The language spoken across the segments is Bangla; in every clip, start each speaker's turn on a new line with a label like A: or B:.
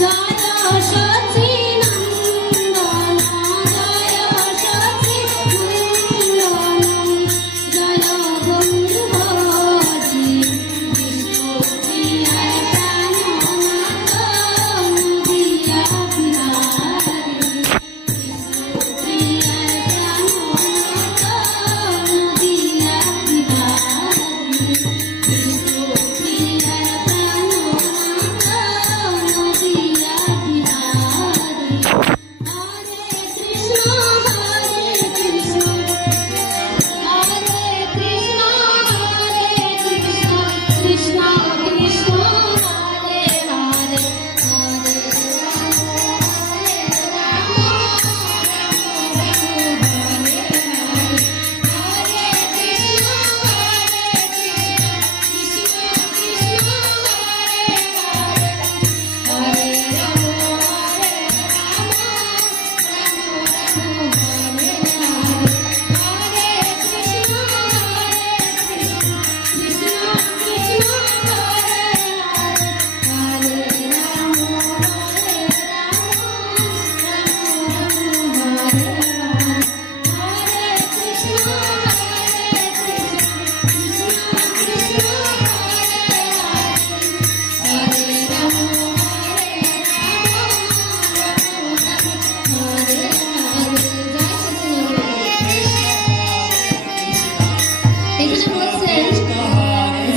A: জয়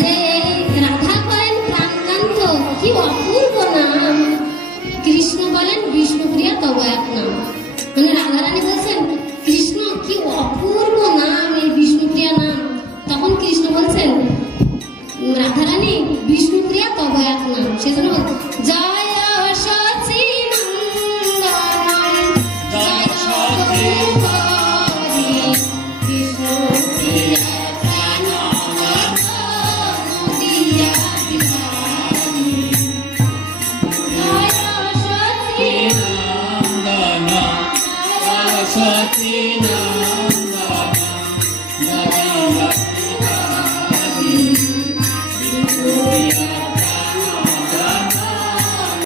A: যে রাধা করেন প্রাণকান্ত কি অপূর্ব নাম কৃষ্ণ বলেন বিষ্ণুপ্রিয়া তব নাম মানে রাধারানী বলছেন কৃষ্ণ কি অপূর্ব নাম এই বিষ্ণুপ্রিয়া নাম তখন কৃষ্ণ বলছেন রাধারানী বিষ্ণুপ্রিয়া তব এক নাম। সেজন্য
B: Fatina.